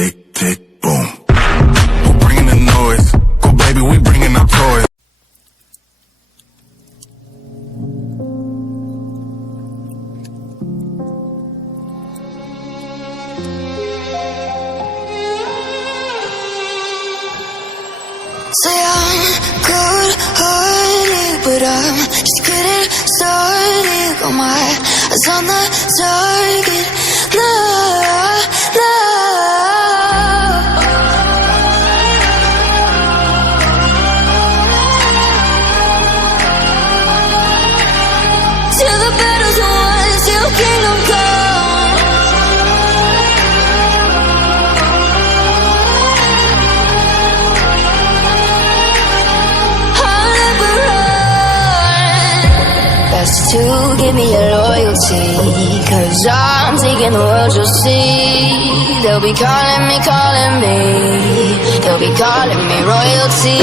tick, tick, boom. We're bringing the noise. Go baby, we bringing our toys. Say I'm good-hearted, but I'm just getting started. Got my eyes on the target. No, no. Till the battle's won, till kingdom come. Best to give me your loyalty, 'cause I'm taking the world, you'll see. They'll be calling me, they'll be calling me royalty.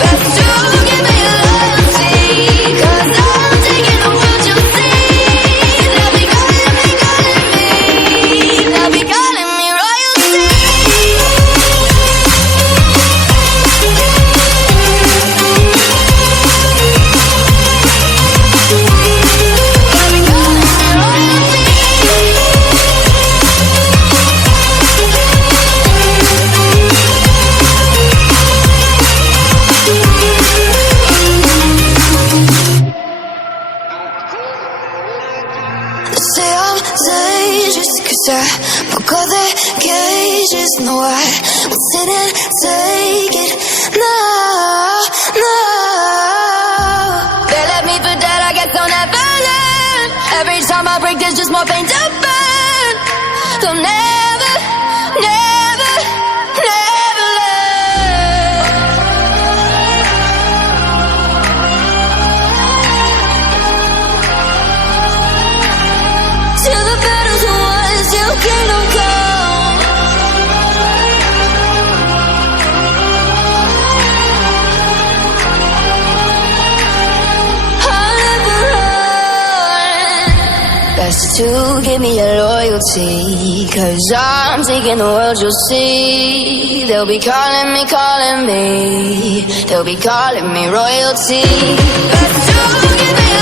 Best to give me your loyalty, 'cause I'm taking the world, you'll see. They'll be calling me, they'll be calling me royalty. Say I'm dangerous, 'cause I broke all the cages. No, I won't sit and take it. No, no. They left me for dead, I guess they'll never learn. Every time I break, there's just more pain to burn. They'll never, never, never learn. Till the battle's won, till kingdom come. I'll never run. Best to give me your loyalty, 'cause I'm taking the world, you'll see. They'll be calling me, they'll be calling me royalty. Best to give me